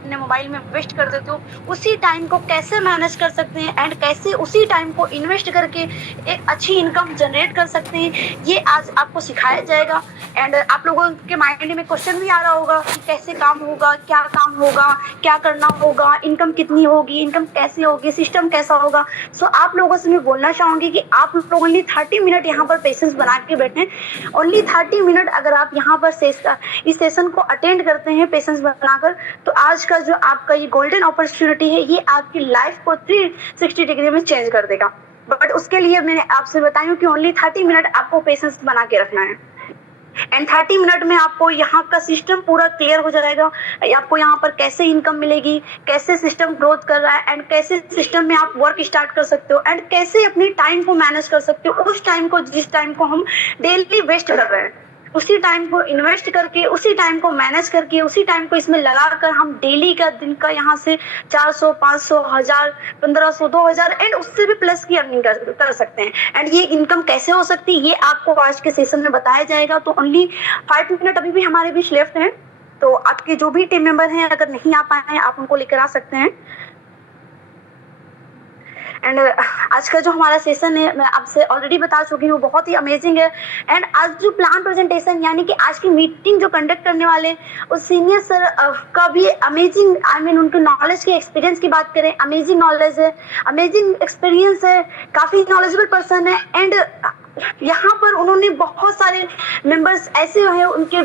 अपने मोबाइल में वेस्ट कर देते हो, उसी टाइम को कैसे मैनेज कर सकते हैं एंड कैसे उसी टाइम को इन्वेस्ट करके एक अच्छी इनकम जनरेट कर सकते हैं, ये आज आपको सिखाया जाएगा। एंड आप लोगों के माइंड में क्वेश्चन भी आ रहा होगा कि कैसे काम होगा, क्या काम होगा, क्या करना होगा, इनकम कितनी होगी, इनकम कैसे होगी, सिस्टम कैसा होगा। सो आप लोगों से मैं बोलना चाहूंगी कि आप लोग ओनली 30 मिनट यहाँ पर पेशेंस बना के बैठे, ओनली 30 मिनट अगर आप यहाँ पर इस सेशन को अटेंड करते हैं पेशेंस बनाकर, तो आज का जो आपका ये गोल्डन अपॉर्चुनिटी है, ये आपकी लाइफ को 360 डिग्री में चेंज कर देगा। बट उसके लिए मैंने आपसे बताया कि ओनली 30 मिनट आपको पेशेंस बना के रखना है एंड 30 मिनट में आपको यहाँ का सिस्टम पूरा क्लियर हो जाएगा। आपको यहाँ पर कैसे इनकम मिलेगी, कैसे सिस्टम ग्रोथ कर रहा है एंड कैसे सिस्टम में आप वर्क स्टार्ट कर सकते हो एंड कैसे अपनी टाइम को मैनेज कर सकते हो। उस टाइम को, जिस टाइम को हम डेली वेस्ट कर रहे हैं, उसी टाइम को इन्वेस्ट करके, उसी टाइम को मैनेज करके, उसी टाइम को इसमें लगाकर हम डेली का, दिन का यहाँ से 400, 500, 1000, 1500, 2000 एंड उससे भी प्लस की अर्निंग कर सकते हैं। एंड ये इनकम कैसे हो सकती है, ये आपको आज के सेशन में बताया जाएगा। तो ओनली 5 मिनट अभी भी हमारे बीच लेफ्ट है, तो आपके जो भी टीम मेंबर हैं, अगर नहीं आ पाए हैं, आप उनको लेकर आ सकते हैं। एंड आज का जो हमारा सेशन है, मैं आपसे ऑलरेडी बता चुकी हूँ, बहुत ही अमेजिंग है। एंड आज जो प्लान प्रेजेंटेशन, यानी कि आज की मीटिंग जो कंडक्ट करने वाले, उस सीनियर सर का भी अमेजिंग, आई मीन उनके नॉलेज के एक्सपीरियंस की बात करें, अमेजिंग नॉलेज है, अमेजिंग एक्सपीरियंस है, काफ़ी नॉलेजेबल पर्सन है। एंड यहाँ पर उन्होंने बहुत सारे मेंबर्स ऐसे हैं उनके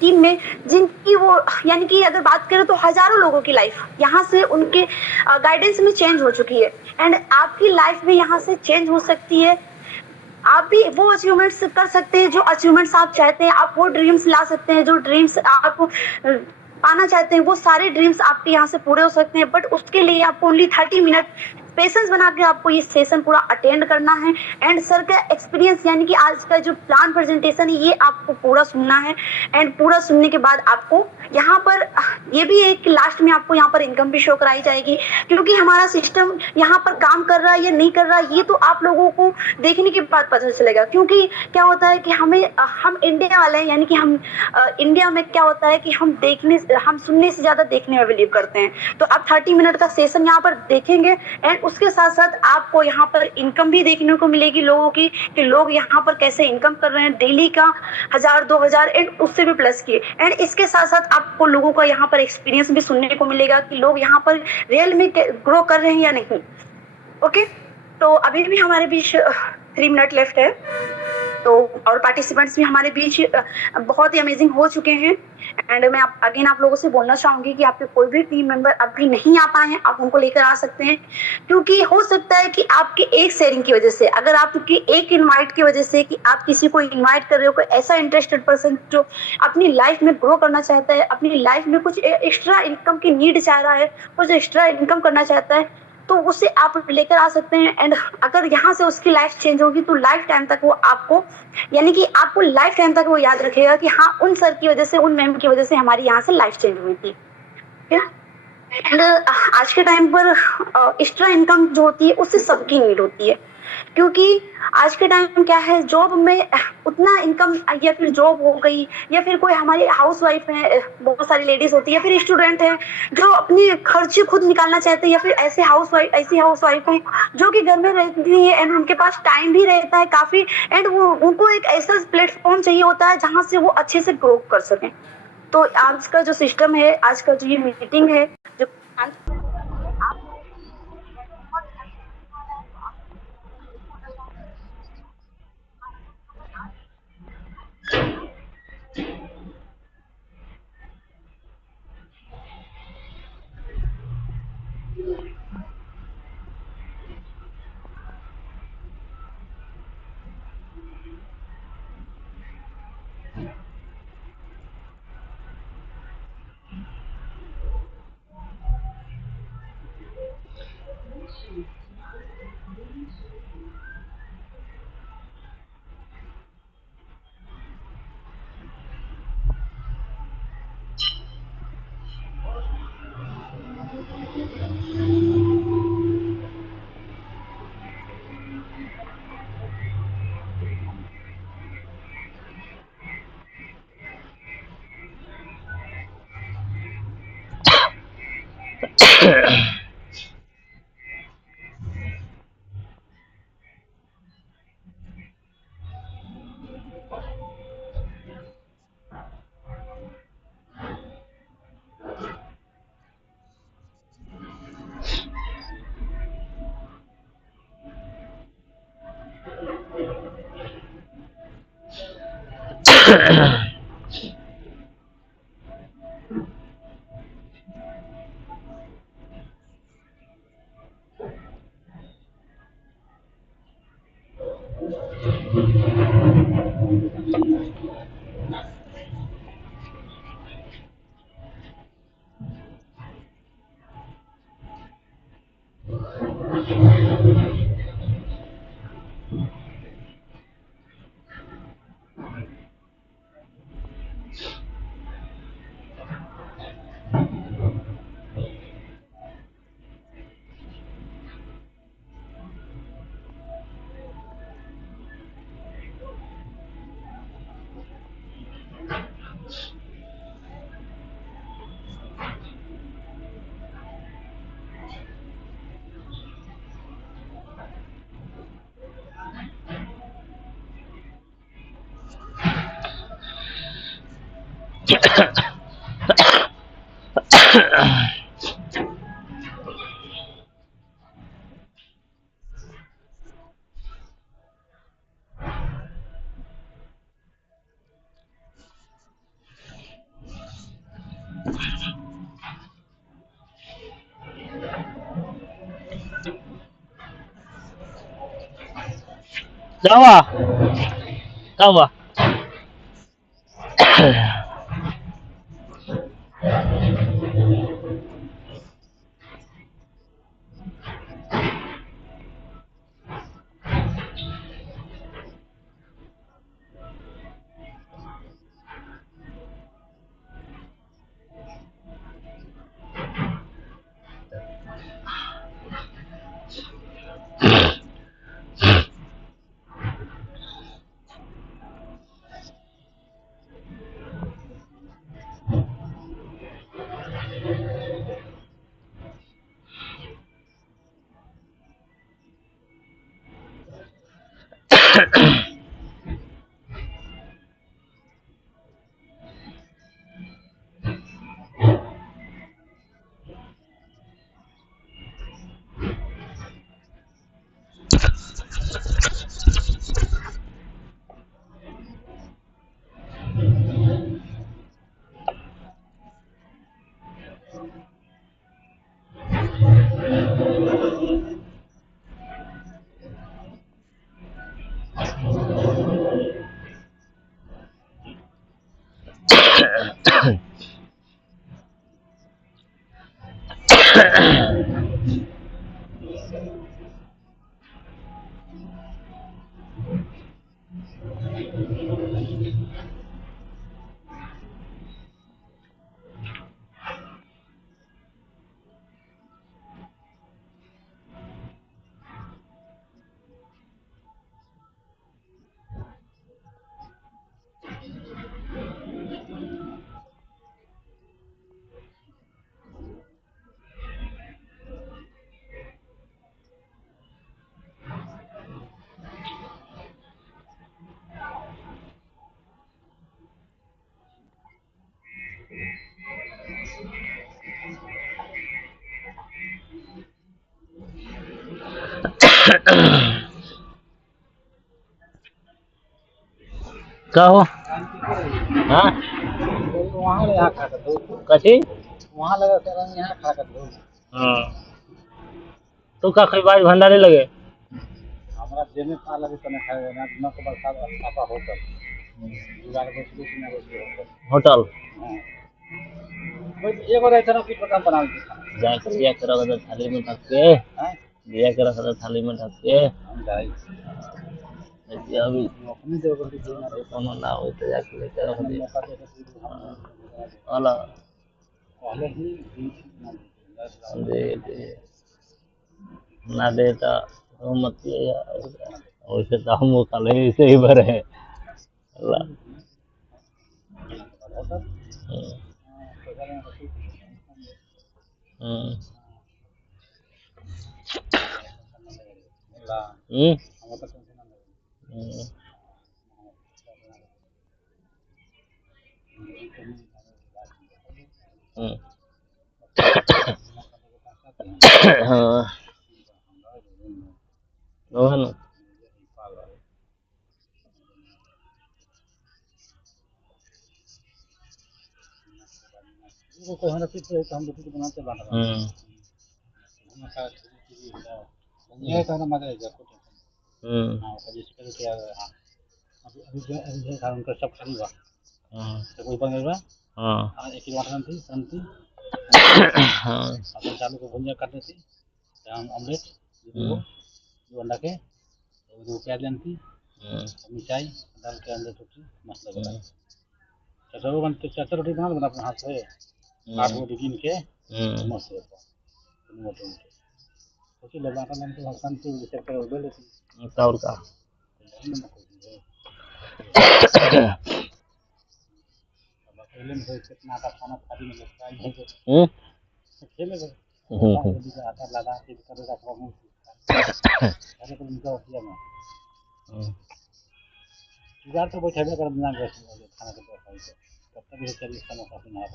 टीम में, जिनकी वो, यानी कि अगर बात करें तो हजारों लोगों की लाइफ यहाँ से उनके गाइडेंस में चेंज हो चुकी है। एंड आपकी लाइफ भी यहाँ से चेंज हो सकती है। आप भी वो अचीवमेंट्स कर सकते हैं जो अचीवमेंट्स आप चाहते हैं, आप वो ड्रीम्स ला सकते हैं जो ड्रीम्स आप पाना चाहते हैं, वो सारे ड्रीम्स आपके यहाँ से पूरे हो सकते हैं। बट उसके लिए आपको ओनली 30 मिनट पेशेंस बना के आपको ये सेशन पूरा अटेंड करना है। एंड सर का एक्सपीरियंस, यानी कि आज का जो प्लान प्रेजेंटेशन है, ये आपको पूरा सुनना है। एंड पूरा सुनने के बाद आपको यहाँ पर ये भी है कि लास्ट में आपको यहाँ पर इनकम भी शो कराई जाएगी, क्योंकि हमारा सिस्टम यहाँ पर काम कर रहा है या नहीं कर रहा है, ये तो आप लोगों को देखने के बाद पता चलेगा। क्योंकि क्या होता है कि हम इंडिया वाले हैं, यानी कि हम इंडिया में क्या होता है कि हम सुनने से ज्यादा देखने में बिलीव करते हैं। तो आप 30 मिनट का सेशन यहाँ पर देखेंगे एंड उसके साथ साथ आपको यहाँ पर इनकम भी देखने को मिलेगी लोगों की, कि लोग यहाँ पर कैसे इनकम कर रहे हैं डेली का 1000, 2000 एंड उससे भी प्लस की। एंड इसके साथ साथ आपको लोगों का यहाँ पर एक्सपीरियंस भी सुनने को मिलेगा कि लोग यहाँ पर रियल में ग्रो कर रहे हैं या नहीं। ओके, तो अभी भी हमारे बीच 3 मिनट लेफ्ट है, तो और पार्टिसिपेंट्स भी हमारे बीच बहुत ही अमेजिंग हो चुके हैं। एंड मैं आप लोगों से बोलना चाहूंगी कि आपके कोई भी टीम मेंबर अभी नहीं आ पाए हैं, आप उनको लेकर आ सकते हैं। क्योंकि हो सकता है कि आपके एक शेयरिंग की वजह से, अगर आपकी एक इनवाइट की वजह से, कि आप किसी को इनवाइट कर रहे हो, कोई ऐसा इंटरेस्टेड पर्सन जो अपनी लाइफ में ग्रो करना चाहता है, अपनी लाइफ में कुछ एक्स्ट्रा इनकम की नीड चाह रहा है, कुछ एक्स्ट्रा इनकम करना चाहता है, तो उसे आप लेकर आ सकते हैं। एंड अगर यहाँ से उसकी लाइफ चेंज होगी तो लाइफ टाइम तक वो आपको, यानी कि आपको लाइफ टाइम तक वो याद रखेगा कि हाँ, उन सर की वजह से, उन मैम की वजह से हमारी यहाँ से लाइफ चेंज हुई थी। एंड आज के टाइम पर एक्स्ट्रा इनकम जो होती है उससे सबकी नीड होती है, क्योंकि आज के टाइम क्या है, जॉब में उतना इनकम, या फिर जॉब हो गई, या फिर कोई हमारी हाउस वाइफ है, बहुत सारी लेडीज होती है, या फिर स्टूडेंट है जो अपने खर्चे खुद निकालना चाहते हैं, या फिर ऐसी हाउस वाइफ है जो कि घर में रहती है एंड उनके पास टाइम भी रहता है काफी, एंड वो उनको एक ऐसा प्लेटफॉर्म चाहिए होता है जहाँ से वो अच्छे से ग्रो कर सकें। तो आज का जो सिस्टम है, आज का जो ये मीटिंग है, जो क्या हुआ? क्या हुआ? क्या हो? हाँ वहाँ ले यहाँ खा कर दो, कथी? वहाँ लगा कर हम यहाँ खा कर दो। हाँ तू का खिबाज भंडारे लगे हमारा जेने खा लगे तो नहीं खाएगा ना, न को बरसात आपा होटल जुगाड़ बचली कि ना बचली होटल। होटल हाँ कोई एक और ऐसा ना कि पता बना के खाना जाकर दिया करो उधर थाली में ढक के है। दिया करो उधर थाली में ढक के हम जाए देखिए अभी अपने देवगढ़ की कोई ना अभी रहता कोनो ना हो तो जाके लेकर रख हम दिया मौका देकर फिर हम अला पहले ही ना दे दे ना दे तो मत ले यार वैसे तो हम वो कल ही से ही भरे हैं अल्लाह होटल हम्म, पैसा लेना तो मिला हम्म हम तो टेंशन ना हम्म हम्म हाँ वो है ना वो कोई हमारा फिट है तो हम रोटी बनाते बांट रहा हम का ये कहना मजा है जब हां कभी इस पे क्या हां अभी काम का सब खाली हुआ तो कोई बनेगा हाँ हां एक ही वाटर थी शांति हाँ अपन चालू को भुजिया कर देती हम ऑमलेट दो अंडा के दो प्याज लेती मिर्चाई डाल के अंदर रोटी मस्त लगा चटोरो बनते चटर रोटी बना लो अपने हाथ से काट रोटी कीन के मस्त होता है मोटे मोटे सोचिए लोग आटा नाम तो हसन तो जैसे कर बोल लेते और का पहले में कितना आटा खाना खाली में लगता है तो खेले लगा आटा लगा के करेगा सब मुंह अरे तो उनका होती है ना यार तो बैठे कर बिना खाना के तब तक ये चलिए खाना खाते ना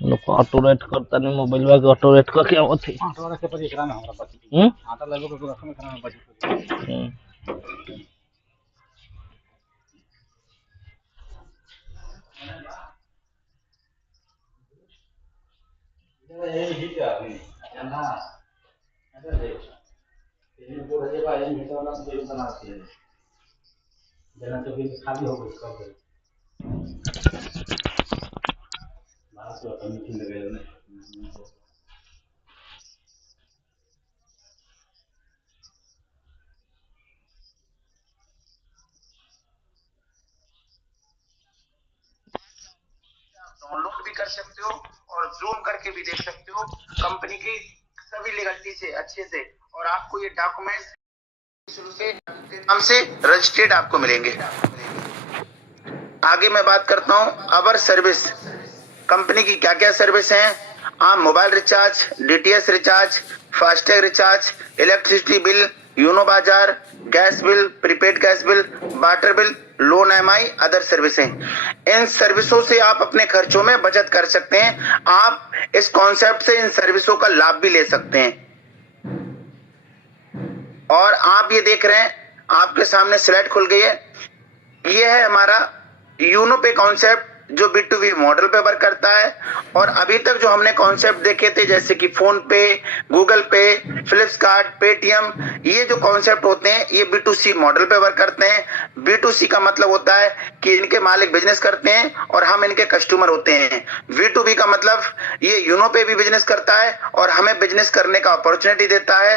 लोग ऑटोरेट करता नहीं मोबाइल में ऑटोरेट का क्या होती आटा वाला से पर एकरा में हमरा बची आटा लगो को रखने में बची ये ही क्या है ना ऐसा देख ये बोल रहे भाई ये तो वाला से बनाते हैं जना तो भी खाली हो गई कब बात तो अपनी थी लगे ना डाउनलोड भी कर सकते हो और जूम करके भी देख सकते हो कंपनी की सभी लीगलिटी से अच्छे से और आपको ये डॉक्यूमेंट शुरू से नाम से रजिस्टर्ड आपको मिलेंगे। आगे मैं बात करता हूँ अवर सर्विस कंपनी की क्या क्या सर्विस हैं। आप mobile recharge, DTH recharge, FASTag recharge, electricity bill, Uno बाजार, gas bill, prepaid gas bill, water bill, loan EMI, other सर्विसें। इन सर्विसों से आप अपने खर्चों में बचत कर सकते हैं। आप इस कॉन्सेप्ट से इन सर्विसों का लाभ भी ले सकते हैं। और आप ये देख रहे हैं आपके सामने स्लाइड खुल गई है। ये है हमारा यूनो पे कॉन्सेप्ट जो B2B मॉडल पे वर्क करता है। और अभी तक जो हमने कॉन्सेप्ट देखे थे जैसे कि फोन पे, गूगल पे, फ्लिपकार्ट, पेटीएम, ये जो कॉन्सेप्ट होते हैं ये B2C मॉडल पे वर्क करते हैं। B2C का मतलब होता है कि इनके मालिक बिजनेस करते हैं और हम इनके कस्टमर होते हैं। B2B का मतलब ये यूनो पे भी बिजनेस करता है और हमें बिजनेस करने का अपॉर्चुनिटी देता है।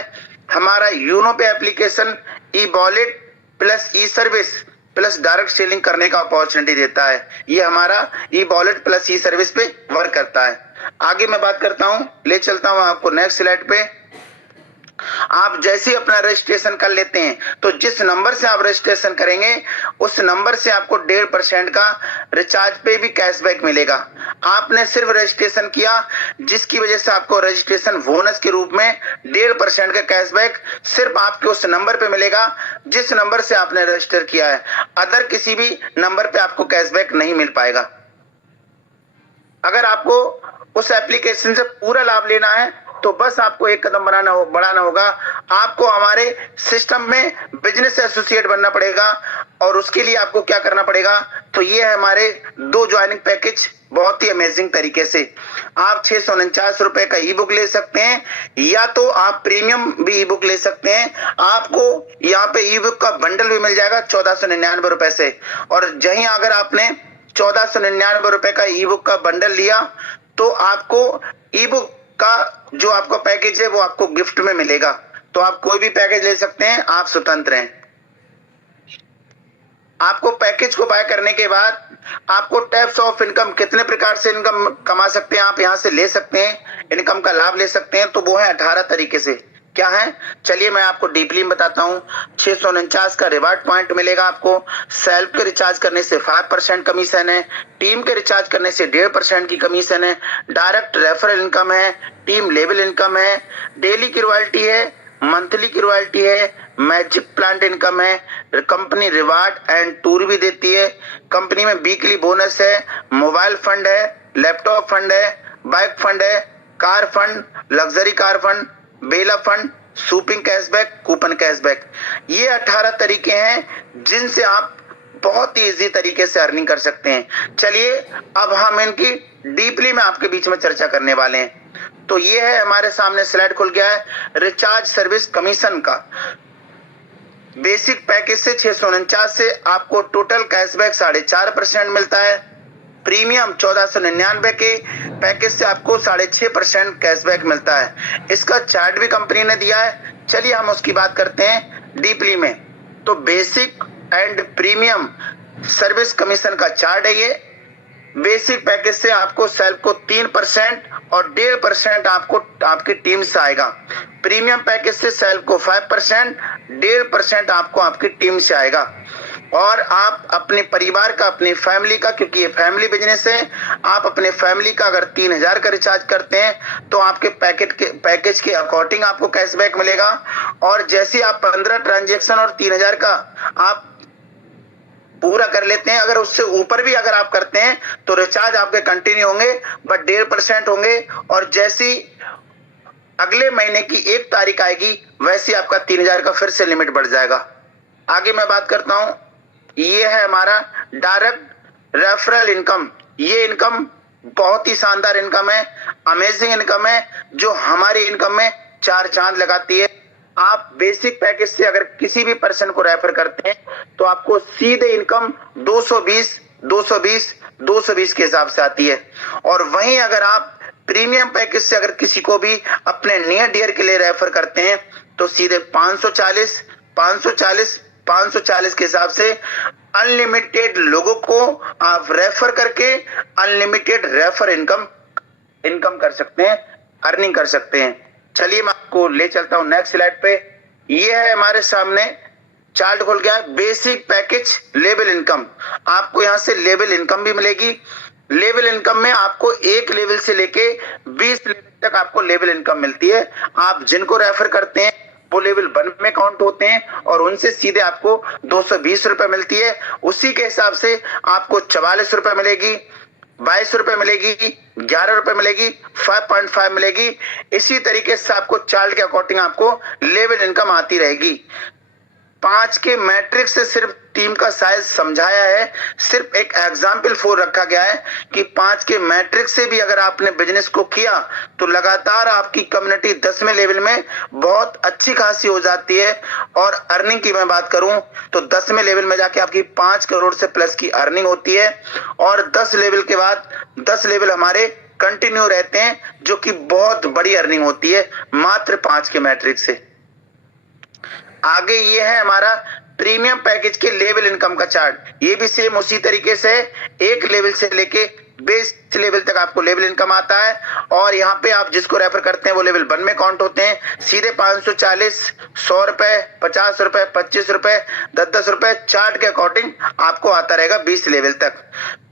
हमारा यूनो पे एप्लीकेशन ई-वॉलेट प्लस ई सर्विस प्लस डायरेक्ट सेलिंग करने का अपॉर्चुनिटी देता है। ये हमारा ई-वॉलेट प्लस ई सर्विस पे वर्क करता है। आगे मैं बात करता हूं, ले चलता हूं आपको नेक्स्ट स्लाइड पे। आप जैसे ही अपना रजिस्ट्रेशन कर लेते हैं तो जिस नंबर से आप रजिस्ट्रेशन करेंगे उस नंबर से आपको 1.5% का रिचार्ज पे भी कैशबैक मिलेगा। आपने सिर्फ रजिस्ट्रेशन किया जिसकी वजह से आपको रजिस्ट्रेशन बोनस के रूप में 1.5% का कैशबैक सिर्फ आपके उस नंबर पे मिलेगा जिस नंबर से आपने रजिस्टर किया है। अदर किसी भी नंबर पे आपको कैशबैक नहीं मिल पाएगा। अगर आपको उस एप्लीकेशन से पूरा लाभ लेना है तो बस आपको एक कदम बढ़ाना होगा। आपको हमारे सिस्टम में बिजनेस एसोसिएट बनना पड़ेगा और उसके लिए आपको क्या करना पड़ेगा, तो ये है हमारे 2 ज्वाइनिंग पैकेज बहुत ही अमेजिंग तरीके से। आप 649 रुपए का ई बुक ले सकते हैं या तो आप प्रीमियम भी ई बुक ले सकते हैं। आपको यहाँ पे ई बुक का बंडल भी मिल जाएगा 1499 रुपए से। और जहीं अगर आपने 1499 रुपए का ई बुक का बंडल लिया तो आपको ई बुक का जो आपका पैकेज है वो आपको गिफ्ट में मिलेगा। तो आप कोई भी पैकेज ले सकते हैं, आप स्वतंत्र हैं। आपको पैकेज को बाय करने के बाद आपको टाइप्स ऑफ इनकम, कितने प्रकार से इनकम कमा सकते हैं आप यहाँ से ले सकते हैं, इनकम का लाभ ले सकते हैं, तो वो है 18 तरीके से। क्या है, चलिए मैं आपको डीपली बताता हूँ। 649 का रिवार्ड पॉइंट मिलेगा आपको। सेल्फ के रिचार्ज करने से 5% कमीशन है। टीम के रिचार्ज करने से 1.5% की कमीशन है। डायरेक्ट रेफरल इनकम है। टीम लेवल इनकम है। डेली की रॉयल्टी है। मंथली की रॉयल्टी है। मैजिक प्लांट इनकम है। कंपनी रिवार्ड एंड टूर भी देती है। कंपनी में वीकली बोनस है। मोबाइल फंड है। लैपटॉप फंड है। बाइक फंड है। Car fund, luxury car fund, बेला fund, shopping cashback, coupon cashback. ये 18 तरीके हैं जिनसे आप बहुत ही इजी तरीके से अर्निंग कर सकते हैं। चलिए अब हम इनकी डीपली में आपके बीच में चर्चा करने वाले हैं। तो ये है, हमारे सामने स्लाइड खुल गया है रिचार्ज सर्विस कमीशन का। बेसिक पैकेज से 649 से आपको टोटल कैशबैक 4.5% मिलता है। प्रीमियम 1499 के पैकेज से आपको 6.5% कैशबैक मिलता है। इसका चार्ट भी कंपनी ने दिया है। चलिए हम उसकी बात करते हैं डीपली में। तो basic and premium service commission का चार्ट है ये। बेसिक पैकेज से आपको सेल्फ को 3% और 1.5% आपको आपकी टीम से आएगा। प्रीमियम पैकेज से सेल्फ को 5%, 1.5% आपको आपकी टीम से आएगा। और आप अपने परिवार का, अपनी फैमिली का, क्योंकि ये फैमिली बिजनेस है, आप अपने फैमिली का अगर 3000 का रिचार्ज करते हैं तो आपके पैकेज के अकॉर्डिंग आपको कैशबैक मिलेगा। और जैसे आप 15 ट्रांजेक्शन और 3000 का आप पूरा कर लेते हैं, अगर उससे ऊपर भी अगर आप करते हैं तो रिचार्ज आपके कंटिन्यू होंगे, बट 1.5% होंगे। और जैसी अगले महीने की 1 तारीख आएगी वैसे आपका 3000 का फिर से लिमिट बढ़ जाएगा। आगे मैं बात करता हूं, ये है हमारा डायरेक्ट रेफरल इनकम। ये इनकम बहुत ही शानदार इनकम है, अमेजिंग इनकम है, जो हमारी इनकम में 4 चांद लगाती है। आप बेसिक पैकेज से अगर किसी भी पर्सन को रेफर करते हैं तो आपको सीधे इनकम 220 के हिसाब से आती है। और वहीं अगर आप प्रीमियम पैकेज से अगर किसी को भी अपने नियर डियर के लिए रेफर करते हैं तो सीधे 540 के हिसाब से अनलिमिटेड लोगों को आप रेफर करके अनलिमिटेड रेफर इनकम कर सकते हैं, अर्निंग कर सकते हैं। चलिए मैं आपको ले चलता हूं नेक्स्ट स्लाइड पे। ये है हमारे सामने चार्ट खुल गया है। बेसिक पैकेज लेवल इनकम, आपको यहां से लेवल इनकम भी मिलेगी। लेवल इनकम में आपको 1 लेवल से लेके 20 लेवल तक आपको लेवल इनकम मिलती है। आप जिनको रेफर करते हैं वो लेवल 1 में काउंट होते हैं और उनसे सीधे आपको 220 रुपए मिलती है। उसी के हिसाब से आपको 44 रुपए मिलेगी, 22 रुपए मिलेगी, 11 रुपए मिलेगी, 5.5 मिलेगी। इसी तरीके से आपको चार्ट के अकॉर्डिंग आपको लेवल इनकम आती रहेगी। 5 के मैट्रिक्स से सिर्फ टीम का साइज समझाया है, सिर्फ एक एग्जाम्पल 4 रखा गया है कि 5 के मैट्रिक्स से भी अगर आपने बिजनेस को किया तो लगातार आपकी कम्युनिटी 10वें लेवल में बहुत अच्छी खासी हो जाती है। और अर्निंग की मैं बात करूं तो 10वें लेवल में जाके आपकी 5 करोड़ से प्लस की अर्निंग होती है। और 10 लेवल के बाद 10 लेवल हमारे कंटिन्यू रहते हैं, जो कि बहुत बड़ी अर्निंग होती है मात्र 5 के मैट्रिक से। आगे ये है हमारा प्रीमियम पैकेज के लेवल इनकम का चार्ट। ये भी सेम उसी तरीके से 1 लेवल से लेके 20 लेवल तक आपको लेवल इनकम आता है। और यहाँ पे आप जिसको रेफर करते हैं वो लेवल 1 में काउंट होते हैं। सीधे 540, 100 रुपए, 50 रुपए, 25 रुपए, 10 रुपए चार्ट के अकॉर्डिंग आपको आता रहेगा 20 लेवल तक।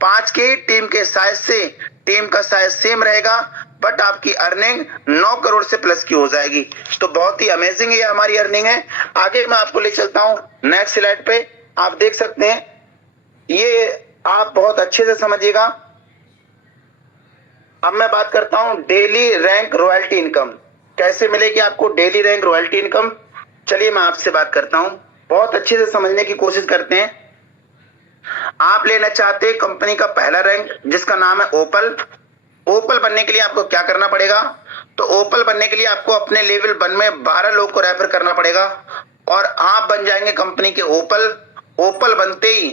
5 के टीम के साइज से टीम का साइज सेम रहेगा, बट आपकी अर्निंग 9 करोड़ से प्लस की हो जाएगी। तो बहुत ही अमेजिंग ये हमारी अर्निंग है। आगे मैं आपको ले चलता हूं नेक्स्ट स्लाइड पे। आप देख सकते हैं, ये आप बहुत अच्छे से समझिएगा। अब मैं बात करता हूं डेली रैंक रॉयल्टी इनकम कैसे मिलेगी आपको। डेली रैंक रॉयल्टी इनकम, चलिए मैं आपसे बात करता हूं, बहुत अच्छे से समझने की कोशिश करते हैं। आप लेना चाहते हैं कंपनी का पहला रैंक जिसका नाम है ओपल। ओपल बनने के लिए आपको क्या करना पड़ेगा, तो ओपल बनने के लिए आपको अपने लेवल 1 में 12 लोग को रेफर करना पड़ेगा और आप बन जाएंगे कंपनी के ओपल। ओपल बनते ही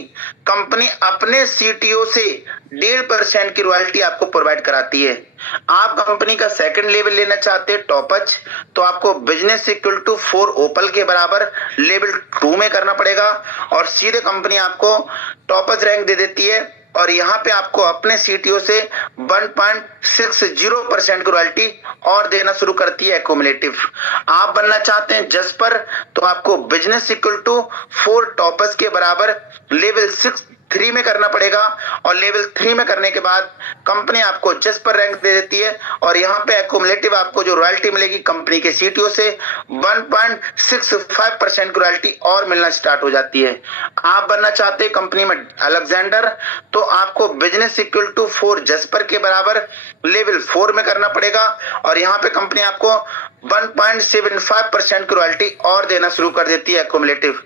कंपनी अपने सीटीओ से 1.5% की रॉयल्टी आपको प्रोवाइड कराती है। आप कंपनी का सेकंड लेवल लेना चाहते हैं टॉपच, तो आपको बिजनेस इक्वल टू 4 ओपल के बराबर लेवल 2 में करना पड़ेगा और सीधे कंपनी आपको टॉपच रैंक दे देती है। और यहाँ पे आपको अपने सीटीओ से 1.60% की रॉयल्टी और देना शुरू करती है एक्यूमुलेटिव। आप बनना चाहते हैं जस्पर, तो आपको बिजनेस इक्वल टू 4 टॉपर्स के बराबर लेवल 3 में करना पड़ेगा, और लेवल 3 में करने के बाद कंपनी आपको जस्पर रैंक दे देती है, और यहाँ पे एक्यूमुलेटिव आपको जो रॉयल्टी मिलेगी कंपनी के सीटीओ से 1.65% की रॉयल्टी और मिलना स्टार्ट हो जाती है। आप बनना चाहते हैं कंपनी में अलेक्जेंडर, तो आपको बिजनेस इक्वल टू 4 जस्पर के बराबर लेवल 4 में करना पड़ेगा, और यहाँ पे कंपनी आपको 1.75% की रॉयल्टी और देना शुरू कर देती है एक्यूमुलेटिव।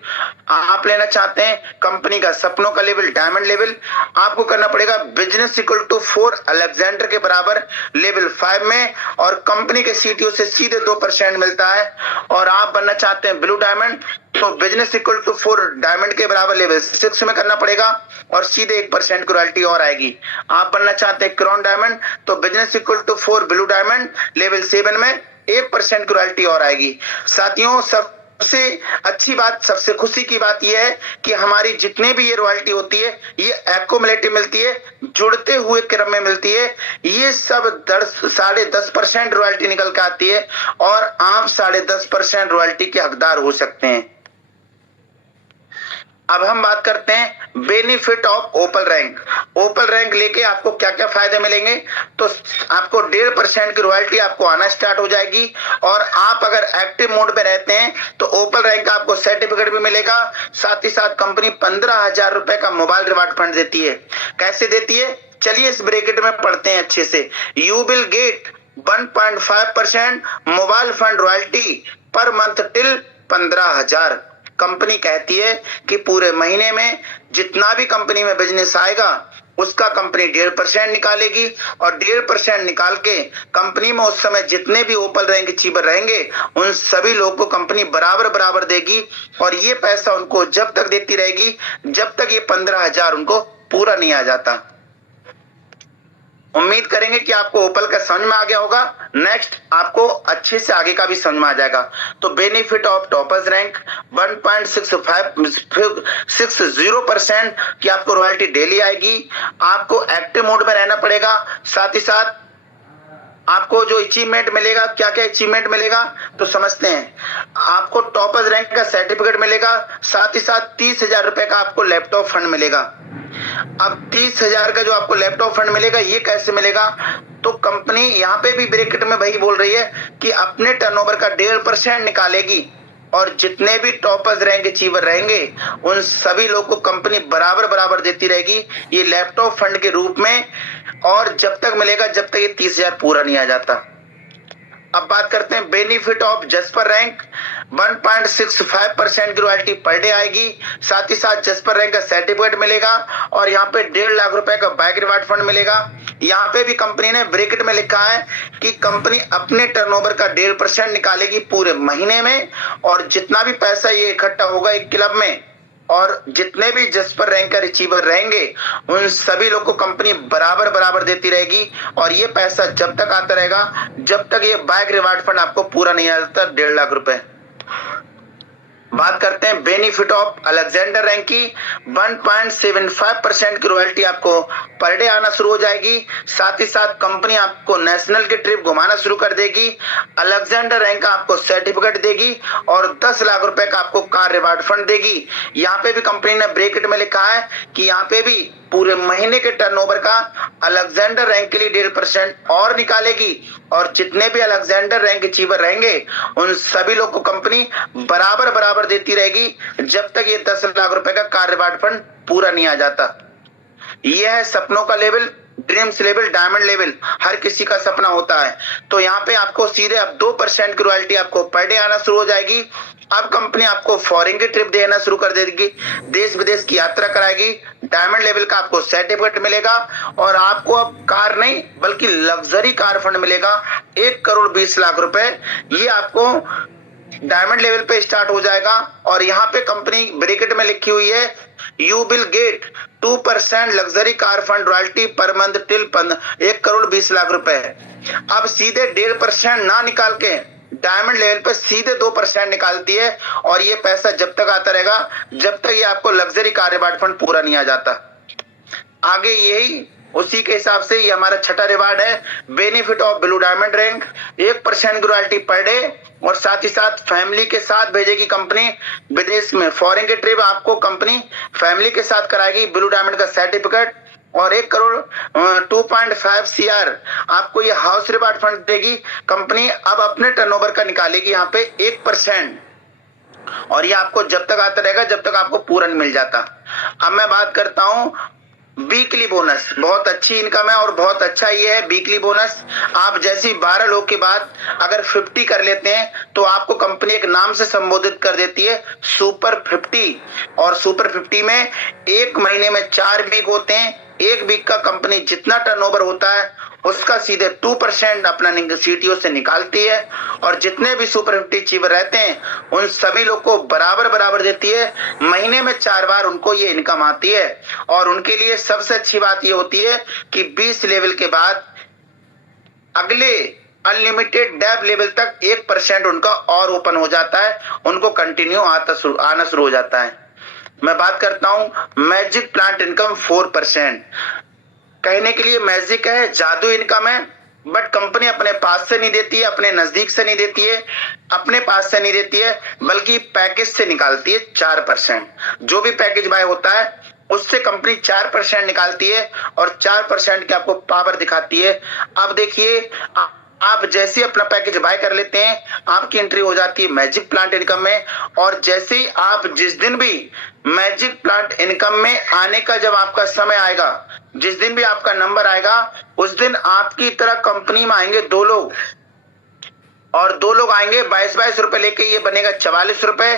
आप लेना चाहते हैं कंपनी का सपनों का लेवल डायमंड लेवल, आपको करना पड़ेगा बिजनेस इक्वल टू 4 अलेक्जेंडर के बराबर लेवल 5 में, और कंपनी के सीटीओ से सीधे 2% मिलता है। और आप बनना चाहते हैं ब्लू डायमंड, तो बिजनेस इक्वल टू 4 डायमंड के बराबर लेवल 6 में करना पड़ेगा, और सीधे 1% की रॉयल्टी और आएगी। आप बनना चाहते हैं क्राउन डायमंड, तो business equal to 4 blue diamond level 7 में 1% की रॉयल्टी और आएगी। साथियों, सबसे अच्छी बात, सबसे खुशी की बात यह है कि हमारी जितने भी ये रॉयल्टी होती है ये एक्यूमुलेटिव मिलती है, जुड़ते हुए क्रम में मिलती है। ये सब 10.5% रॉयल्टी निकल के आती है, और आप 10.5% रॉयल्टी के हकदार हो सकते हैं। अब हम बात करते हैं benefit of opal rank. Opal rank लेके आपको क्या क्या फायदे मिलेंगे, तो आपको 1.5% की रॉयल्टी आपको आना स्टार्ट हो जाएगी, और आप अगर एक्टिव मोड पे रहते हैं तो ओपल रैंक का आपको सर्टिफिकेट भी मिलेगा। साथ ही साथ कंपनी 15,000 रुपए का मोबाइल रिवार्ड फंड देती है। कैसे देती है, चलिए इस ब्रैकेट में पढ़ते हैं अच्छे से। You will get 1.5% mobile fund royalty per month till 15,000। Company कहती है कि पूरे महीने में जितना भी कंपनी में बिजनेस आएगा उसका कंपनी 1.5% निकालेगी, और 1.5% निकाल के कंपनी में उस समय जितने भी ओपल रैंक अचीवर रहेंगे उन सभी लोगों को कंपनी बराबर देगी, और ये पैसा उनको जब तक देती रहेगी जब तक ये 15,000 उनको पूरा नहीं आ जाता। उम्मीद करेंगे कि आपको ओपल का समझ में आ गया होगा। नेक्स्ट आपको अच्छे से आगे का भी समझ में आ जाएगा। तो बेनिफिट ऑफ टॉपर्स रैंक 1.60% की आपको रॉयल्टी डेली आएगी। आपको एक्टिव मोड में रहना पड़ेगा। साथ ही साथ आपको जो अचीवमेंट मिलेगा, क्या क्या अचीवमेंट मिलेगा तो समझते हैं। आपको टॉपर्स रैंक का सर्टिफिकेट मिलेगा, साथ ही साथ 30,000 रुपए का आपको लैपटॉप फंड मिलेगा। अब 30,000 का जो आपको लैपटॉप फंड मिलेगा ये कैसे मिलेगा, तो कंपनी यहाँ पे भी ब्रैकेट में वही बोल रही है कि अपने टर्नओवर का 1.5% निकालेगी, और जितने भी टॉपर्स रैंक अचीवर रहेंगे उन सभी लोग को कंपनी बराबर देती रहेगी ये लैपटॉप फंड के रूप में, और जब तक मिलेगा जब तक ये 30,000 पूरा नहीं आ जाता। अब बात करते हैं बेनिफिट ऑफ जस्पर रैंक। 1.65% की रॉयल्टी पर डे आएगी। साथ ही साथ जस्पर रैंक का सर्टिफिकेट मिलेगा, और यहाँ पे 1.5 लाख रुपए का बैक रिवार्ड फंड मिलेगा। यहाँ पे भी कंपनी ने ब्रैकेट में लिखा है कि कंपनी अपने टर्नओवर का 1.5% निकालेगी पूरे महीने में, और जितना भी पैसा ये इकट्ठा होगा एक क्लब में, और जितने भी जस्पर रैंक का अचीवर रहेंगे उन सभी लोग को कंपनी बराबर देती रहेगी, और ये पैसा जब तक आता रहेगा जब तक ये बैक रिवार्ड फंड आपको पूरा नहीं आ जाता 1.5 लाख रुपए। बात करते हैं बेनिफिट ऑफ अलेक्जेंडर रैंक की। 1.75% की रॉयल्टी आपको पर डे आना शुरू हो जाएगी। साथ ही साथ कंपनी आपको नेशनल की ट्रिप घुमाना शुरू कर देगी। अलेक्जेंडर रैंक का आपको सर्टिफिकेट देगी, और 10 लाख रुपए का आपको कार रिवार्ड फंड देगी। यहाँ पे भी कंपनी ने ब्रैकेट में लिखा है कि यहाँ पे भी पूरे महीने के टर्नओवर का अलेक्जेंडर रैंक के लिए 1.5% और निकालेगी, और जितने भी अलेक्जेंडर रैंक अचीवर रहेंगे उन सभी लोग को कंपनी बराबर देती रहेगी जब तक ये 10 लाख रुपए का कार रिवार्ड फंड पूरा नहीं आ जाता। यह है सपनों का level, dreams level, diamond level. हर किसी का सपना होता है। तो यहाँ पे आपको सीधे अब 2% की रॉयल्टी आपको पर डे आना शुरू हो जाएगी। अब कंपनी आपको फॉरेन की ट्रिप देना शुरू कर देगी, देश विदेश की यात्रा कराएगी। डायमंड लेवल का आपको सर्टिफिकेट मिलेगा, और आपको अब कार नहीं बल्कि लग्जरी कार फंड मिलेगा 1,20,00,000 रुपए। ये आपको डायमंड लेवल पे स्टार्ट हो जाएगा, और यहाँ पे कंपनी ब्रैकेट में लिखी हुई है you will get 2% luxury car fund royalty per month till 1,20,00,000 रुपए। अब सीधे 1.5% ना निकाल के डायमंड लेवल पे सीधे 2% निकालती है, और ये पैसा जब तक आता रहेगा जब तक ये आपको लग्जरी कार रिवार्ड फंड पूरा नहीं आ जाता। आगे यही उसी के हिसाब से ये हमारा छठा रिवार्ड है, benefit of blue diamond rank, 1% की रॉयल्टी पर डे, और साथ ही साथ फैमिली के साथ भेजेगी कंपनी विदेश में, फॉरेन के ट्रिप आपको कंपनी फैमिली के साथ कराएगी, ब्लू डायमंड का सर्टिफिकेट, और 1 करोड़ 2.5 CR आपको ये हाउस रिवार्ड फंड देगी कंपनी। अब अपने टर्नओवर का निकालेगी यहाँ पे 1%, और ये आपको जब तक आता रहेगा जब तक आपको पूरा नहीं मिल जाता। अब मैं बात करता हूँ वीकली बोनस, बहुत अच्छी इनकम है और बहुत अच्छा ये है वीकली बोनस। आप जैसी 12 लोग के बाद अगर 50 कर लेते हैं तो आपको कंपनी एक नाम से संबोधित कर देती है, सुपर 50, और सुपर 50 में एक महीने में 4 वीक होते हैं। एक वीक का कंपनी जितना टर्नओवर होता है उसका सीधे 2% अपना सीटीओ से निकालती है, और जितने भी सुपर 50 अचीवर रहते हैं उन सभी लोग को बराबर देती है। महीने में 4 बार उनको ये इनकम आती है, और उनके लिए सबसे अच्छी बात ये होती है कि 20 लेवल के बाद अगले अनलिमिटेड डेब लेवल तक 1% उनका और ओपन हो जाता है, उनको कंटिन्यू आना शुरू हो जाता है। मैं बात करता हूं मैजिक प्लांट इनकम 4%। कहने के लिए मैजिक है, जादू इनकम है, बट कंपनी अपने पास से नहीं देती है, अपने नजदीक से नहीं देती है, अपने पास से नहीं देती है, बल्कि पैकेज से निकालती है 4%। जो भी पैकेज बाय होता है उससे कंपनी 4% निकालती है, और 4% की आपको पावर दिखाती है। अब देखिए, आप जैसे अपना पैकेज बाय कर लेते हैं आपकी एंट्री हो जाती है मैजिक प्लांट इनकम में, और जैसे ही आप जिस दिन भी मैजिक प्लांट इनकम में आने का जब आपका समय आएगा, जिस दिन भी आपका नंबर आएगा, उस दिन आपकी तरह कंपनी में आएंगे 2 लोग, और 2 लोग आएंगे 22 रुपए लेके, ये बनेगा 44 रुपए,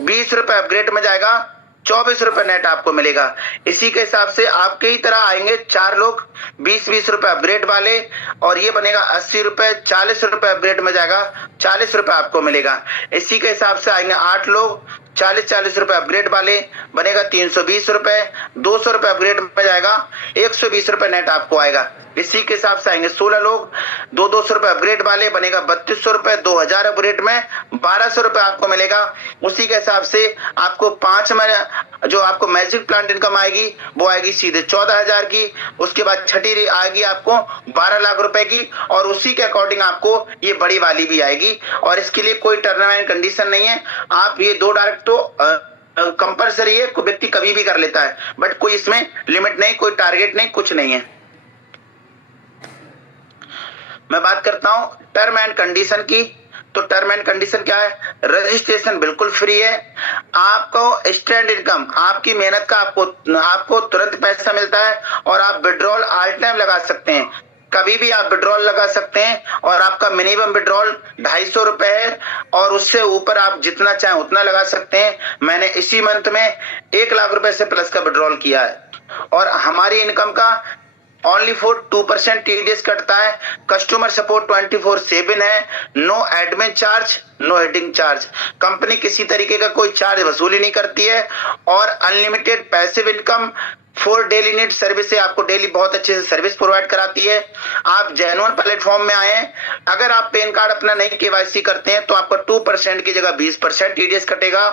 20 रुपए अपग्रेड में जाएगा, 24 रुपए नेट आपको मिलेगा। इसी के हिसाब से आपके ही तरह आएंगे 4 लोग 20 रुपए अपग्रेड वाले, और ये बनेगा 80 रुपए, 40 रुपए अपग्रेड में जाएगा, 40 रुपए आपको मिलेगा। इसी के हिसाब से आएंगे 8 लोग 40 रुपए अपग्रेड वाले, बनेगा 320 रुपए, 200 रुपए अपग्रेड में जाएगा, 120 रुपए नेट आपको आएगा। इसी के हिसाब से आएंगे 16 लोग 200 रुपए अपग्रेड वाले, बनेगा 3200 रुपए, 2000 अपग्रेड में 1200 रुपए आपको मिलेगा। उसी के हिसाब से आपको 5 में जो आपको मैजिक प्लांट इनकम आएगी वो आएगी सीधे 14,000 की, उसके बाद छठी आएगी आपको 12 लाख रुपए की, और उसी के अकॉर्डिंग आपको ये बड़ी वाली भी आएगी, और इसके लिए कोई टर्म एंड कंडीशन नहीं है। आप ये 2 डायरेक्ट तो कंपलसरी है, कोई व्यक्ति कभी भी कर लेता है, बट कोई इसमें लिमिट नहीं, कोई टारगेट नहीं, कुछ नहीं है। मैं बात करता हूं टर्म एंड कंडीशन की, तो टर्म एंड कंडीशन क्या है? रजिस्ट्रेशन बिल्कुल फ्री है, आपको स्टैंड इनकम, आपकी मेहनत का आपको तुरंत पैसा मिलता है, और आप विड्रॉल ऑल टाइम लगा सकते हैं, कभी भी आप विड्रॉल लगा सकते हैं, और आपका मिनिमम विड्रॉल 250 रुपए है, और उससे ऊपर आप जितना चाहें उतना लगा सकते हैं। मैंने इसी मंथ में 1 लाख रुपए से प्लस का विड्रॉल किया है, और हमारी इनकम का ओनली फॉर 2% TDS कटता है। कस्टमर सपोर्ट 24/7 है, no admin charge, no heading charge, company किसी तरीके का कोई चार्ज वसूली नहीं करती है, और unlimited passive income for daily need service है, आपको डेली बहुत अच्छे से सर्विस प्रोवाइड कराती है। आप जेन्युइन प्लेटफॉर्म में आए, अगर आप पैन कार्ड अपना नहीं KYC करते हैं तो आपका 2% की जगह 20% TDS कटेगा,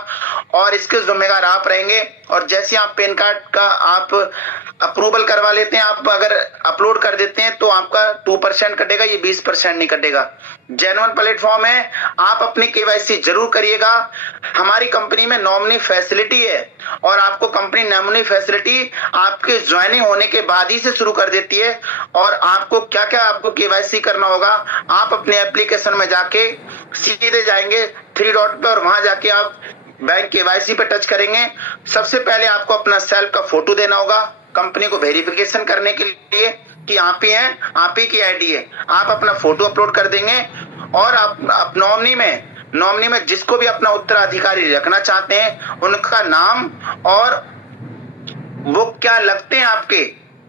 और इसके जिम्मेदार आप रहेंगे। और जैसे आप पैन कार्ड का आप अप्रूवल करवा लेते हैं, आप अगर अपलोड कर देते हैं तो आपका 2% कटेगा, ये 20% नहीं कटेगा। जेन्युइन प्लेटफॉर्म है, आप अपनी KYC जरूर करिएगा। हमारी कंपनी में नॉमिनी फैसिलिटी है, और आपको कंपनी नॉमिनी फैसिलिटी आपके ज्वाइनिंग होने के बाद ही से शुरू कर देती है। और आपको क्या क्या आपको KYC करना होगा, आप अपने एप्लीकेशन में जाके सीधे जाएंगे 3 डॉट पे, और वहां जाके आप बैंक KYC पे टच करेंगे। सबसे पहले आपको अपना सेल्फ का फोटो देना होगा कंपनी को वेरिफिकेशन करने के लिए कि आप ही हैं, आप ही की आईडी है। आप अपना फोटो अपलोड कर देंगे, और आप नॉमिनी में जिसको भी अपना उत्तराधिकारी रखना चाहते हैं उनका नाम, और वो क्या लगते हैं आपके,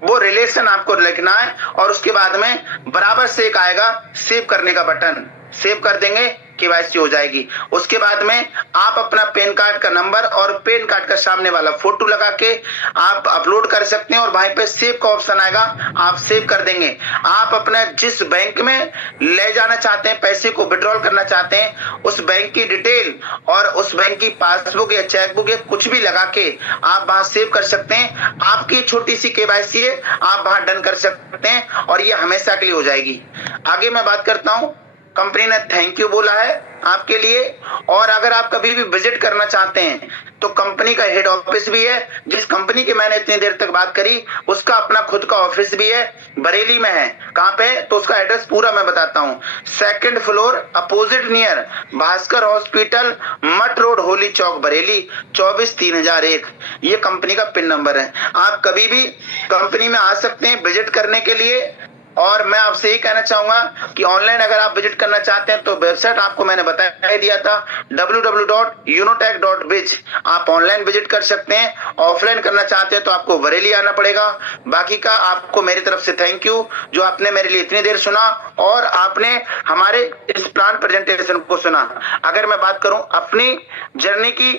वो रिलेशन आपको लिखना है। और उसके बाद में बराबर से एक आएगा सेव करने का बटन, सेव कर देंगे, केवाईसी हो जाएगी। उसके बाद में आप अपना पैन कार्ड का नंबर और पैन कार्ड का सामने वाला फोटो लगा के आप अपलोड कर सकते हैं और वहीं पे सेव का ऑप्शन आएगा, आप सेव कर देंगे। आप अपना जिस बैंक में ले जाना चाहते हैं, पैसे को विड्रॉल करना चाहते हैं, उस बैंक की डिटेल और उस बैंक की पासबुक या चेकबुक या कुछ भी लगा के आप वहां सेव कर सकते हैं। आपकी छोटी सी केवाईसी है, आप वहां डन कर सकते हैं और ये हमेशा के लिए हो जाएगी। आगे मैं बात करता हूं, कंपनी ने थैंक यू बोला है आपके लिए। और अगर आप कभी भी विजिट करना चाहते हैं तो कंपनी का हेड ऑफिस भी है। जिस कंपनी की मैंने इतनी देर तक बात करी उसका अपना खुद का ऑफिस भी है, बरेली में है। कहां पे, तो उसका एड्रेस पूरा मैं बताता हूं। 2nd floor opposite near Bhaskar hospital, मट रोड, होली चौक, बरेली 243001। ये कंपनी का पिन नंबर है। आप कभी भी कंपनी में आ सकते हैं विजिट करने के लिए। और मैं आपसे ये कहना चाहूंगा कि ऑनलाइन अगर आप विजिट करना चाहते हैं तो वेबसाइट आपको मैंने बता ही दिया था, www.unotech.biz। आप ऑनलाइन विजिट कर सकते हैं। ऑफलाइन करना चाहते हैं तो आपको बरेली आना पड़ेगा। बाकी का आपको मेरी तरफ से थैंक यू जो आपने मेरे लिए इतनी देर सुना और आपने हमारे इस प्लान प्रेजेंटेशन को सुना। अगर मैं बात करूं अपनी जर्नी की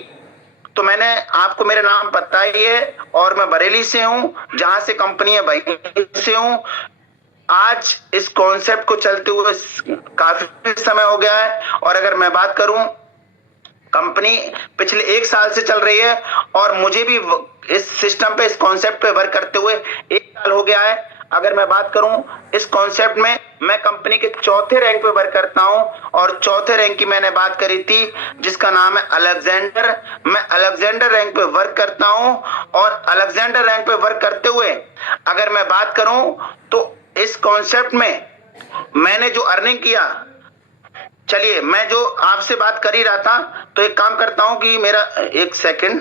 तो मैंने आपको मेरा नाम पता ही है और मैं बरेली से हूं, जहां से कंपनी है वहीं से हूं। आज इस कॉन्सेप्ट को चलते हुए काफी समय हो गया है और अगर मैं बात करूं कंपनी पिछले 1 साल से चल रही है और मुझे भी इस सिस्टम पे, इस कॉन्सेप्ट पे वर्क करते हुए 1 साल हो गया है। अगर मैं बात करूं इस कॉन्सेप्ट में मैं कंपनी के 4थे रैंक पे वर्क करता हूं और 4थे रैंक की मैंने बात करी थी जिसका नाम है अलेक्जेंडर। मैं अलेक्जेंडर रैंक पे वर्क करता हूं और अलेक्जेंडर रैंक पे वर्क करते हुए अगर मैं बात करूं तो इस कॉन्सेप्ट में मैंने जो अर्निंग किया, चलिए मैं जो आपसे बात कर ही रहा था तो एक काम करता हूं कि मेरा 1 सेकंड,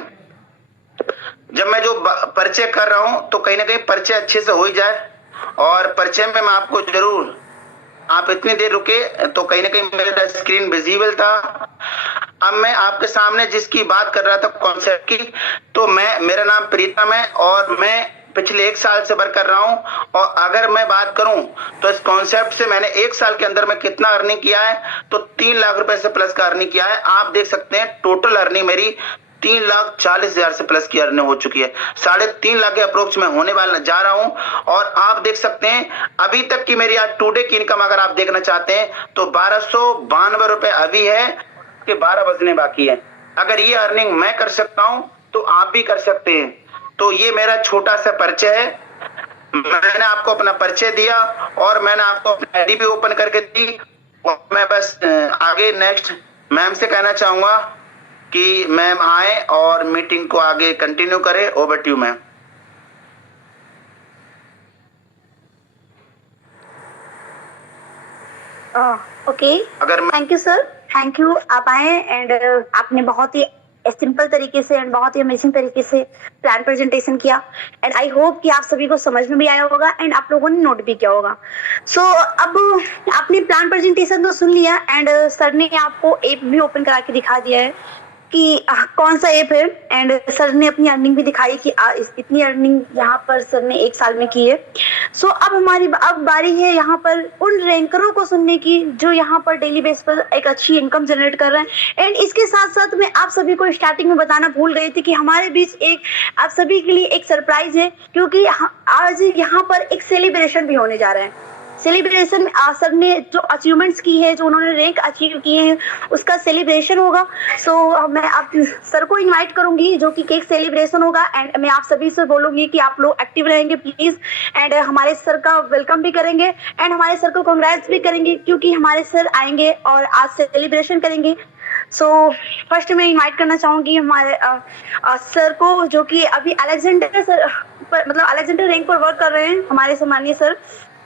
जब मैं जो परिचय कर रहा हूं तो कहीं ना कहीं परिचय अच्छे से हो ही जाए और परिचय में मैं आपको जरूर, आप इतनी देर रुके तो कहीं ना कहीं मेरा स्क्रीन विजिबल था। अब मैं आपके सामने जिसकी बात कर रहा था कॉन्सेप्ट की, तो मेरा नाम प्रीतम है और मैं पिछले 1 साल से वर्क कर रहा हूं। और अगर मैं बात करूं तो इस कॉन्सेप्ट से मैंने 1 साल के अंदर में कितना अर्निंग किया है तो 3 लाख रुपए से प्लस का अर्निंग किया है। आप देख सकते हैं टोटल अर्निंग मेरी 3,40,000 से प्लस की अर्निंग हो चुकी है। 3.5 लाख के अप्रोक्स में होने वाला जा रहा हूं। और आप देख सकते हैं अभी तक की मेरी आज टुडे की इनकम अगर आप देखना चाहते हैं तो 1292 रुपए अभी है कि 12 बजने बाकी है। अगर ये अर्निंग मैं कर सकता हूं तो आप भी कर सकते हैं। तो ये मेरा छोटा सा परिचय है। मैंने आपको अपना परिचय दिया और मैंने आपको अपनी आईडी भी ओपन करके दी। और मैं बस आगे नेक्स्ट मैम से कहना चाहूंगा कि मैम आए और मीटिंग को आगे कंटिन्यू करें। Over to you ma'am. Okay, अगर thank you sir, thank you. आप आए एंड आपने बहुत ही सिंपल तरीके से एंड बहुत ही अमेजिंग तरीके से प्लान प्रेजेंटेशन किया एंड आई होप कि आप सभी को समझ में भी आया होगा एंड आप लोगों ने नोट भी किया होगा। सो अब आपने प्लान प्रेजेंटेशन तो सुन लिया एंड सर ने आपको ऐप भी ओपन करा के दिखा दिया है कि कौन सा ऐप है एंड सर ने अपनी अर्निंग भी दिखाई कि इतनी अर्निंग यहाँ पर सर ने 1 साल में की है। सो अब बारी है यहाँ पर उन रैंकरों को सुनने की जो यहाँ पर डेली बेस पर एक अच्छी इनकम जनरेट कर रहे हैं। एंड इसके साथ साथ मैं आप सभी को स्टार्टिंग में बताना भूल गई थी कि हमारे बीच एक आप सभी के लिए एक सरप्राइज है, क्योंकि आज यहाँ पर एक सेलिब्रेशन भी होने जा रहा है। सेलिब्रेशन में सर ने जो अचीवमेंट्स की है, जो उन्होंने रैंक अचीव किए हैं, उसका सेलिब्रेशन होगा। सो मैं आप सर को इनवाइट करूंगी जो कि केक सेलिब्रेशन होगा एंड मैं आप सभी से बोलूंगी कि आप लोग एक्टिव रहेंगे प्लीज एंड हमारे सर का वेलकम भी करेंगे एंड हमारे सर को कांग्रेट्स भी करेंगे क्योंकि हमारे सर आएंगे और आज सेलिब्रेशन करेंगे। सो फर्स्ट मैं इनवाइट करना चाहूंगी हमारे सर को जो कि अभी अलेक्जेंडर सर मतलब अलेक्जेंडर रैंक पर वर्क कर रहे हैं, हमारे सम्मानीय सर।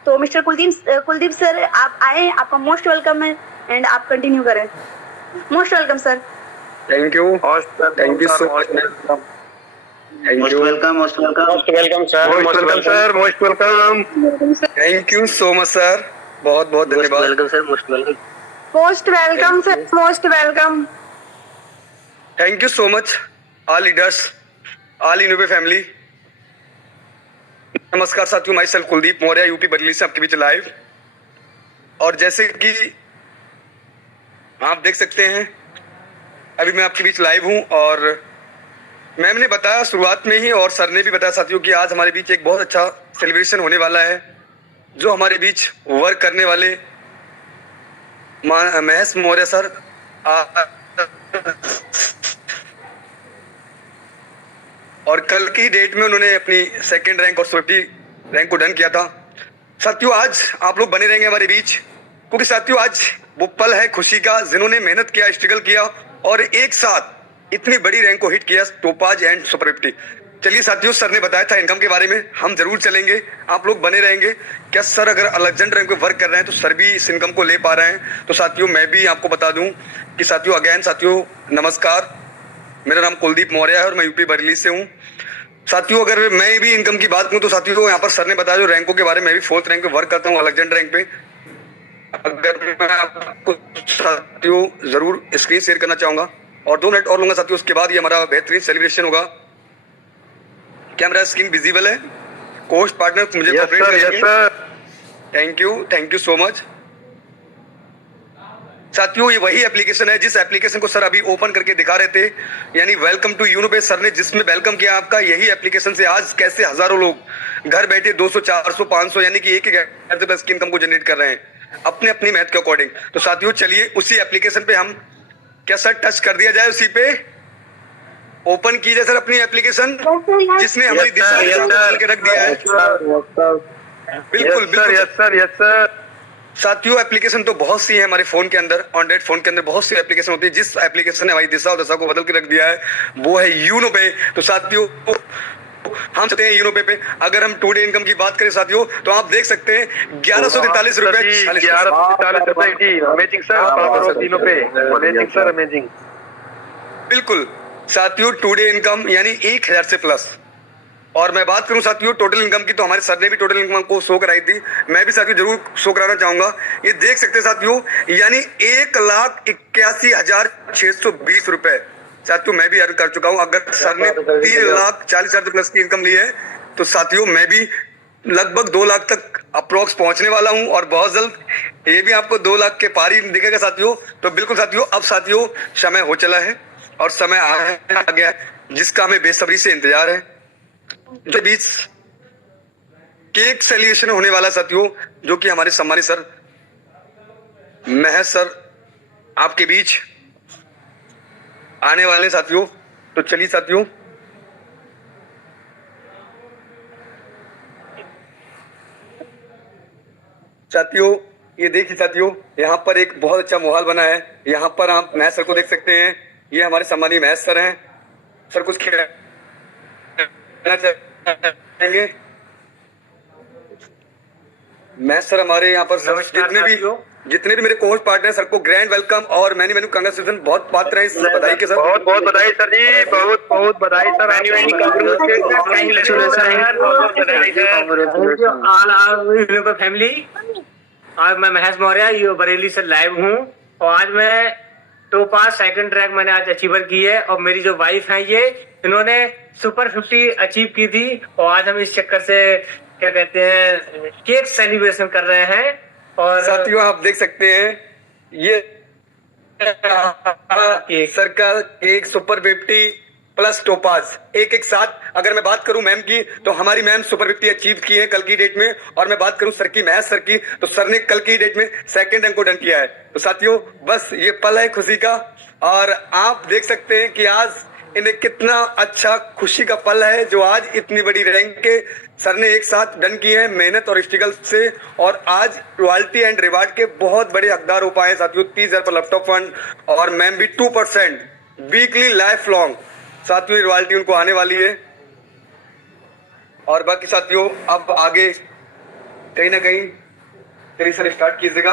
तो मिस्टर कुलदीप सर आप आए, आपका मोस्ट वेलकम है एंड आप कंटिन्यू करें। Most welcome sir. Thank you so much. Thank you welcome most welcome thank you so much sir, बहुत बहुत धन्यवाद। Welcome sir, most welcome. Most welcome sir, most welcome. Thank you so much all leaders, all इनोवे family. नमस्कार साथियों, myself Kuldeep Maurya, UP Bareilly से आपके बीच live. और जैसे कि आप देख सकते हैं अभी मैं आपके बीच लाइव हूं, और मैम ने बताया शुरुआत में ही और सर ने भी बताया साथियों कि आज हमारे बीच एक बहुत अच्छा सेलिब्रेशन होने वाला है। जो हमारे बीच वर्क करने वाले महेश मौर्य सर और कल की डेट में उन्होंने अपनी सेकंड रैंक और 50 रैंक को डन किया था। साथियों आज आप लोग बने रहेंगे हमारे बीच, क्योंकि साथियों आज वो पल है खुशी का, जिन्होंने मेहनत किया, स्ट्रगल किया और एक साथ इतनी बड़ी रैंक को हिट किया, टोपाज एंड सुपर 50। चलिए साथियों, सर ने बताया था इनकम के बारे में, हम जरूर चलेंगे, आप लोग बने रहेंगे। क्या सर अगर अलेक्जेंडर रैंक पे वर्क कर रहे हैं तो सर भी इस इनकम को ले पा रहे हैं? तो साथियों मैं भी आपको बता दूं कि साथियों अगेन साथियों नमस्कार, मेरा नाम कुलदीप मौर्य है और मैं यूपी बरेली से हूँ। साथियों अगर मैं भी इनकम की बात करूं तो साथियों यहाँ पर सर ने बताया जो रैंकों के बारे में, मैं भी 4th रैंक पे वर्क करता हूँ अलेक्जेंडर रैंक पे। अगर मैं आपको साथियों जरूर स्क्रीन शेयर करना चाहूंगा और 2 मिनट और लूंगा साथियों, उसके बाद ये हमारा बेहतरीन सेलिब्रेशन होगा। क्या मेरा स्क्रीन विजिबल है? कोस्ट पार्टनर मुझे कोऑपरेट करेंगे। Thank you so much. साथियों ये वही एप्लीकेशन है जिस एप्लीकेशन को सर अभी ओपन करके दिखा रहे थे, यानी वेलकम टू यूनो पे सर ने जिसमें वेलकम किया आपका, यही एप्लीकेशन से आज कैसे हजारों लोग घर बैठे 200 400 500 यानी कि 1,000 से प्लस की इनकम को जनरेट कर रहे हैं अपने अपनी मेहनत के अकॉर्डिंग। तो साथियों चलिए उसी एप्लीकेशन पे हम, क्या सर टच कर दिया जाए उसी पे, ओपन कीजिए सर अपनी एप्लीकेशन जिसने हमारी दिशा बदल के रख दिया है। बिल्कुल बिल्कुल साथियों एप्लीकेशन तो बहुत सी है हमारे फोन के अंदर, एंड्रॉइड फोन के अंदर बहुत सी एप्लीकेशन होती है। जिस एप्लीकेशन ने हमारी दिशा और दशा को बदल के रख दिया है वो है यूनो पे। तो साथियों हम चलते हैं यूनो पे। अगर हम टुडे इनकम की बात करें साथियों तो आप देख सकते हैं 1143 रुपए, 1143 रुपए। Amazing sir, amazing. बिल्कुल साथियों टुडे इनकम यानी 1000 से प्लस। और मैं बात करूं साथियों टोटल इनकम की तो हमारे सर ने भी टोटल इनकम को शो कराई थी, मैं भी साथियों जरूर शो कराना चाहूंगा। ये देख सकते हैं साथियों, यानी 1,81,620 रुपए साथियों मैं भी अर्न कर चुका हूं। अगर सर ने 3,40,000 प्लस की इनकम ली है तो साथियों मैं भी लगभग 2 लाख तक अप्रोक्स पहुंचने वाला हूं और बहुत जल्द ये भी आपको 2 लाख के पार ही दिखेगा साथियों। तो बिल्कुल साथियों अब साथियों समय हो चला है और समय आ गया है जिसका हमें बेसब्री से इंतजार है। जो बीच केक सेलिब्रेशन होने वाला साथियों, जो कि हमारे सम्मानित सर महेश सर आपके बीच आने वाले साथियों। तो चलिए साथियों ये देखिए साथियों, यहाँ पर एक बहुत अच्छा माहौल बना है। यहाँ पर आप महेश सर को देख सकते हैं, ये हमारे सम्मानीय महेश सर हैं। सर कुछ चाहेंगे? महेश सर हमारे यहाँ पर जितने भी मेरे कोच पार्टनर सर को ग्रैंड वेलकम और मैनी कांग्रेचुलेशन, बहुत पात्र है इस बधाई के सर। बहुत बहुत बधाई सर जी, बहुत बहुत बधाई सर। फैमिली, आज मैं महेश मौर्य बरेली से लाइव हूँ और आज मैं टोपाज सेकंड रैंक मैंने आज अचीवर की है और मेरी जो वाइफ है ये इन्होंने सुपर 50 अचीव की थी और आज हम इस चक्कर से क्या कहते हैं केक सेलिब्रेशन कर रहे हैं। और साथियों आप देख सकते हैं ये सर का केक सुपर 50 प्लस टोपाज एक साथ। अगर मैं बात करूं मैम की तो हमारी मैम सुपर 50 अचीव की है कल की डेट में, और मैं बात करूं सर की महेश सर की तो सर ने कल की डेट में सेकंड रैंक को डन किया है। तो साथियों बस ये पल है खुशी का और आप देख सकते हैं कि आज इन्हें कितना अच्छा खुशी का पल है जो आज इतनी बड़ी रैंक के सर ने एक साथ डन किए हैं मेहनत और स्ट्रगल से, और आज रॉयल्टी एंड रिवार्ड के बहुत बड़े हकदार हो पाए साथियों। 30,000 पर लैपटॉप फंड और मैम भी 2% वीकली लाइफ लॉन्ग साथियों रॉयल्टी उनको आने वाली है। और बाकी साथियों अब आगे कहीं ना कहीं चलिए सर स्टार्ट कीजिएगा।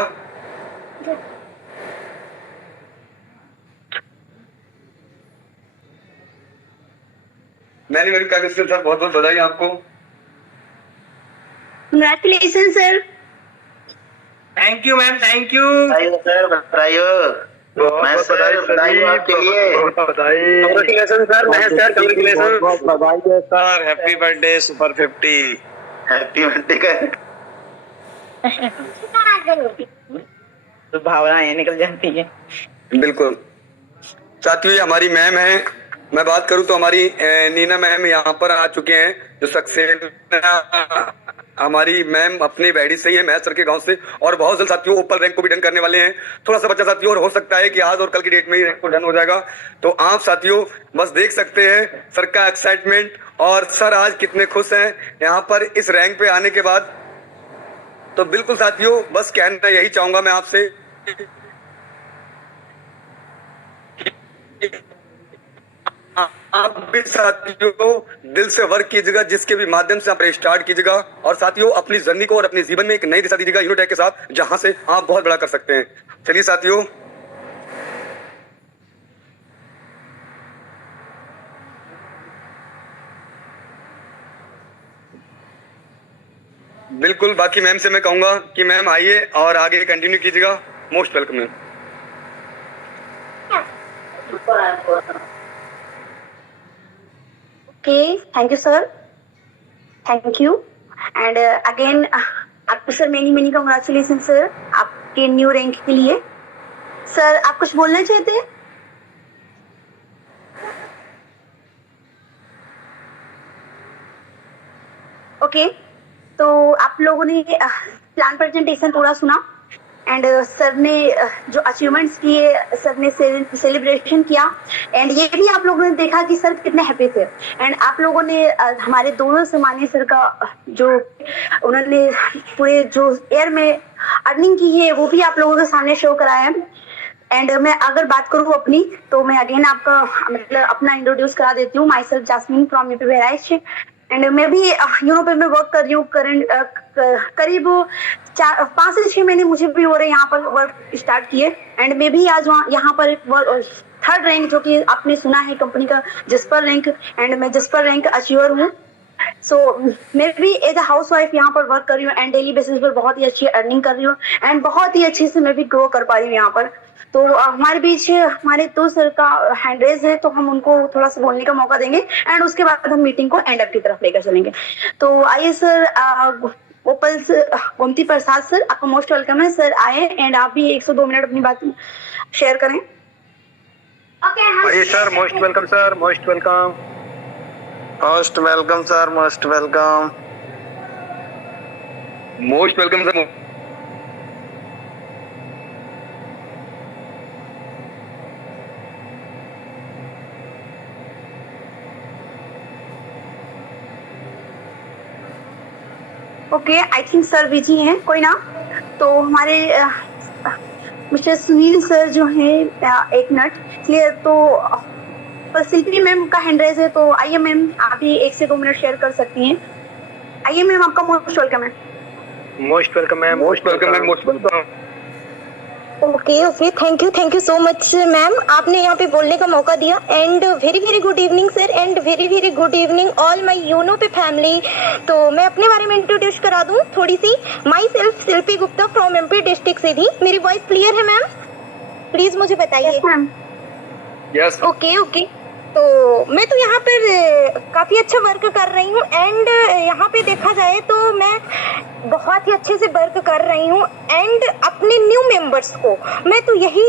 मैंने कांग्रेचुलेशन सर, बहुत बहुत बधाई आपको। Congratulation sir. Thank you ma'am, thank you sir, बधाई आपके लिए। Congratulation sir Mahesh sir, congratulation. बहुत बधाई है sir, happy birthday super 50। Happy birthday का तो भावनाएं निकल जाती है। बिल्कुल साथियों, ये हमारी मैम है। मैं बात करूं तो हमारी नीना मैम यहाँ पर आ चुके हैं, जो सक्सेना हमारी मैम अपने बैडी से ही है, महज सर के गांव से, और बहुत जल्द साथियों ओपल रैंक को भी डन करने वाले हैं। थोड़ा सा बच्चा साथियों, और हो सकता है कि आज और कल की डेट में ही रैंक को डन हो जाएगा। तो आप साथियों बस देख सकते हैं सर का एक्साइटमेंट, और सर आज कितने खुश हैं यहाँ पर इस रैंक पे आने के बाद। तो बिल्कुल साथियों, बस कहना यही चाहूंगा मैं आपसे, आप भी साथियों दिल से वर्क कीजिएगा, जिसके भी माध्यम से आप स्टार्ट कीजिएगा, और साथियों अपनी जर्नी को और अपने जीवन में एक नई दिशा दीजिएगा यूनिटेक के साथ, जहां से आप बहुत बड़ा कर सकते हैं। चलिए साथियों, बिल्कुल बाकी मैम से मैं कहूंगा कि मैम आइए और आगे कंटिन्यू कीजिएगा। Most welcome ma'am. Okay, thank you sir. Thank you. And again, आपको सर many congratulations sir आपके न्यू रैंक के लिए। सर आप कुछ बोलना चाहते हैं? ओके, तो आप लोगों ने प्लान प्रेजेंटेशन पूरा सुना, एंड सर ने जो अचीवमेंट्स किए, सर ने सेलिब्रेशन किया, एंड ये भी आप लोगों ने देखा कि सर कितने हैप्पी थे। एंड आप लोगों ने हमारे दोनों सम्मानीय सर का जो उन्होंने पूरे जो एयर में अर्निंग की है वो भी आप लोगों के सामने शो कराया है। एंड मैं अगर बात करूँ अपनी, तो मैं अगेन आपका मतलब अपना इंट्रोड्यूस करा देती हूँ। My self Jasmine from UP Bahraich, and मैं भी यूरोप में वर्क कर रही हूँ। करीब 5 से 6 महीने मुझे भी हो रहे यहाँ पर वर्क स्टार्ट किए, एंड मैं भी आज यहाँ पर थर्ड रैंक, जो कि आपने सुना है कंपनी का जस्पर रैंक, एंड मैं जस्पर रैंक अचीवर हूँ। सो मैं भी एज अ हाउस वाइफ यहाँ पर वर्क कर रही हूँ, एंड डेली बेसिस पर बहुत ही अच्छी अर्निंग कर रही हूँ, एंड बहुत ही अच्छे से मैं भी ग्रो कर पा रही हूँ यहाँ पर। तो हमारे बीच हमारे 2 सर का हैंड रेज है, तो हम उनको थोड़ा सा बोलने का मौका देंगे, एंड उसके बाद हम मीटिंग को एंड अप की तरफ लेकर चलेंगे। तो आइए सर, ओपल गोमती प्रसाद सर, आपका मोस्ट वेलकम है सर। आए एंड आप भी 1 से 2 मिनट अपनी बात शेयर करें। आइए sir, most welcome sir, most welcome. Most welcome sir, most welcome. Most welcome sir. Okay, I think sir busy हैं, कोई ना। तो हमारे मिस्टर सुनील सर जो है 1 मिनट क्लियर। तो शिल्पी मैम का हैंड रेज है, तो आइए मैम, आप भी 1 से 2 मिनट शेयर कर सकती हैं। आइए मैम, आपका मोस्ट वेलकम है। Most welcome ma'am, most welcome ma'am, most welcome. Okay, thank you so much ma'am, आपने यहाँ पे बोलने का मौका दिया। And very good evening sir, and very good evening all my Uno pay family. तो मैं अपने बारे में इंट्रोड्यूस करा दूँ थोड़ी सी। Myself Shilpi Gupta from MP district Sidhi. मेरी वॉइस क्लियर है मैम? प्लीज मुझे बताइए। यस। ओके, तो मैं तो यहाँ पर काफ़ी अच्छा वर्क कर रही हूँ, एंड यहाँ पे देखा जाए तो मैं बहुत ही अच्छे से वर्क कर रही हूँ। एंड अपने न्यू मेंबर्स को मैं तो यही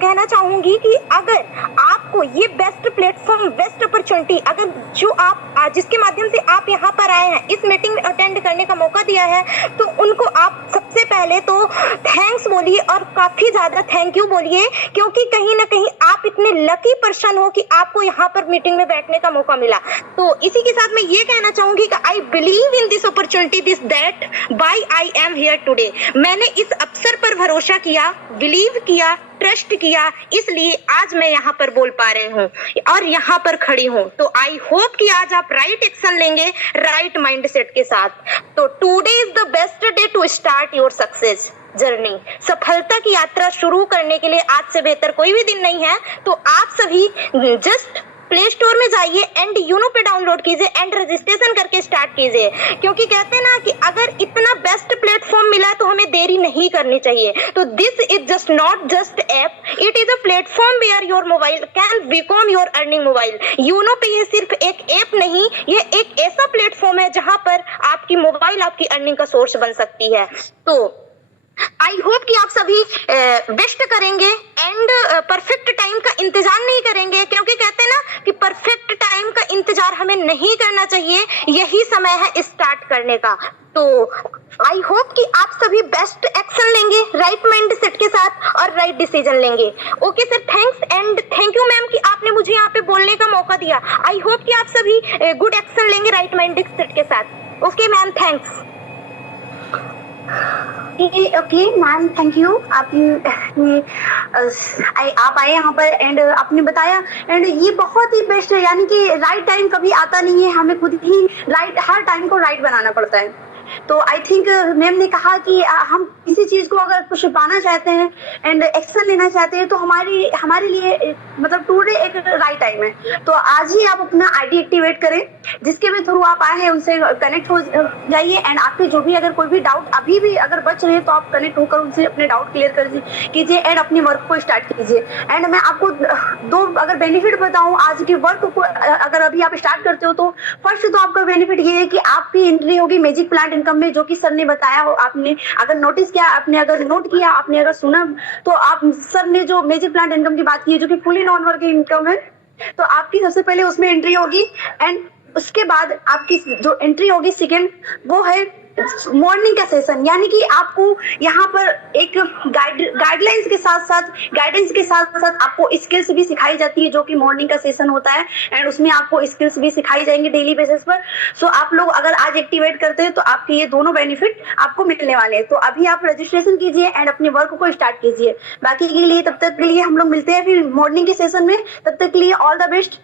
कहना चाहूँगी कि अगर आपको ये बेस्ट प्लेटफॉर्म, बेस्ट अपॉर्चुनिटी, अगर जो आप जिसके माध्यम से आप यहाँ पर आए हैं, इस मीटिंग अटेंड करने का मौका दिया है, तो उनको आप सबसे पहले तो थैंक्स बोलिए, और काफ़ी ज़्यादा थैंक यू बोलिए, क्योंकि कहीं ना कहीं आप इतने लकी पर्सन हो कि आपको यहाँ पर मीटिंग में बैठने का मौका मिला। तो इसी के साथ मैं ये कहना चाहूंगी कि I believe in this opportunity, this that why I am here today. मैंने इस अवसर पर भरोसा किया, बिलीव किया, ट्रस्ट किया, इसलिए आज मैं यहाँ पर बोल पा रही हूँ और यहाँ पर खड़ी हूँ। तो आई होप कि आज आप राइट एक्शन लेंगे, राइट माइंडसेट के साथ। तो today is the best day to start your success journey. सफलता की यात्रा शुरू करने के लिए आज से बेहतर कोई भी दिन नहीं है। तो आप सभी जस्ट प्ले स्टोर में जाइए एंड यूनो पे डाउनलोड कीजिए एंड रजिस्ट्रेशन करके स्टार्ट कीजिए, क्योंकि कहते हैं ना कि अगर इतना बेस्ट प्लेटफॉर्म मिला है तो हमें देरी नहीं करनी चाहिए। तो this is just not just app, it is a platform where your mobile can become your earning mobile. Uno पे ये सिर्फ एक ऐप नहीं, ये एक ऐसा प्लेटफॉर्म है जहां पर आपकी मोबाइल आपकी अर्निंग का सोर्स बन सकती है। तो आई होप कि आप सभी बेस्ट करेंगे एंड परफेक्ट टाइम का इंतजार नहीं करेंगे, क्योंकि कहते हैं ना कि परफेक्ट टाइम का इंतजार हमें नहीं करना चाहिए, यही समय है स्टार्ट करने का। तो आई होप कि आप सभी बेस्ट एक्शन लेंगे राइट माइंड सेट के साथ और राइट डिसीजन लेंगे। Okay sir, thanks and thank you ma'am कि आपने मुझे यहाँ पे बोलने का मौका दिया। आई होप कि आप सभी गुड एक्शन लेंगे राइट माइंड सेट के साथ। Okay ma'am, thanks. Okay ma'am, thank you. आप आए यहाँ पर एंड आपने बताया एंड ये बहुत ही बेस्ट है, यानी कि राइट टाइम कभी आता नहीं है, हमें खुद ही राइट हर टाइम को राइट बनाना पड़ता है। तो आई थिंक मैम ने कहा कि हम किसी चीज को अगर कुछ पाना चाहते हैं एंड एक्शन लेना चाहते हैं तो हमारे लिए मतलब टुडे एक राइट टाइम है। तो आज ही आप अपना आईडी एक्टिवेट करें, जिसके भी थ्रू आप आए हैं उनसे कनेक्ट हो जाइए एंड आपके जो भी अगर कोई भी डाउट अभी भी अगर बच रहे हैं तो आप कनेक्ट होकर उनसे अपने डाउट क्लियर कर कीजिए एंड अपनी वर्क को स्टार्ट कीजिए। एंड मैं आपको दो अगर बेनिफिट बताऊं आज की वर्क को अगर अभी आप स्टार्ट करते हो तो फर्स्ट तो आपका बेनिफिट ये है कि आपकी एंट्री होगी मैजिक प्लांट इनकम में, जो कि सर ने बताया हो। आपने अगर नोटिस किया, आपने अगर नोट किया, आपने अगर सुना तो आप सर ने जो मैजिक प्लांट इनकम की बात की है जो कि फुली नॉन वर्किंग इनकम है, तो आपकी सबसे पहले उसमें एंट्री होगी एंड उसके बाद आपकी जो एंट्री होगी सेकेंड वो है मॉर्निंग का सेशन, यानी कि आपको यहाँ पर एक गाइडलाइंस के साथ साथ गाइडेंस के साथ साथ आपको स्किल्स भी सिखाई जाती है, जो कि मॉर्निंग का सेशन होता है एंड उसमें आपको स्किल्स भी सिखाई जाएंगे डेली बेसिस पर। सो आप लोग अगर आज एक्टिवेट करते हैं तो आपके ये दोनों बेनिफिट आपको मिलने वाले हैं। तो अभी आप रजिस्ट्रेशन कीजिए एंड अपने वर्क को स्टार्ट कीजिए। बाकी के लिए तब तक के लिए हम लोग मिलते हैं फिर मॉर्निंग के सेशन में, तब तक के लिए ऑल द बेस्ट।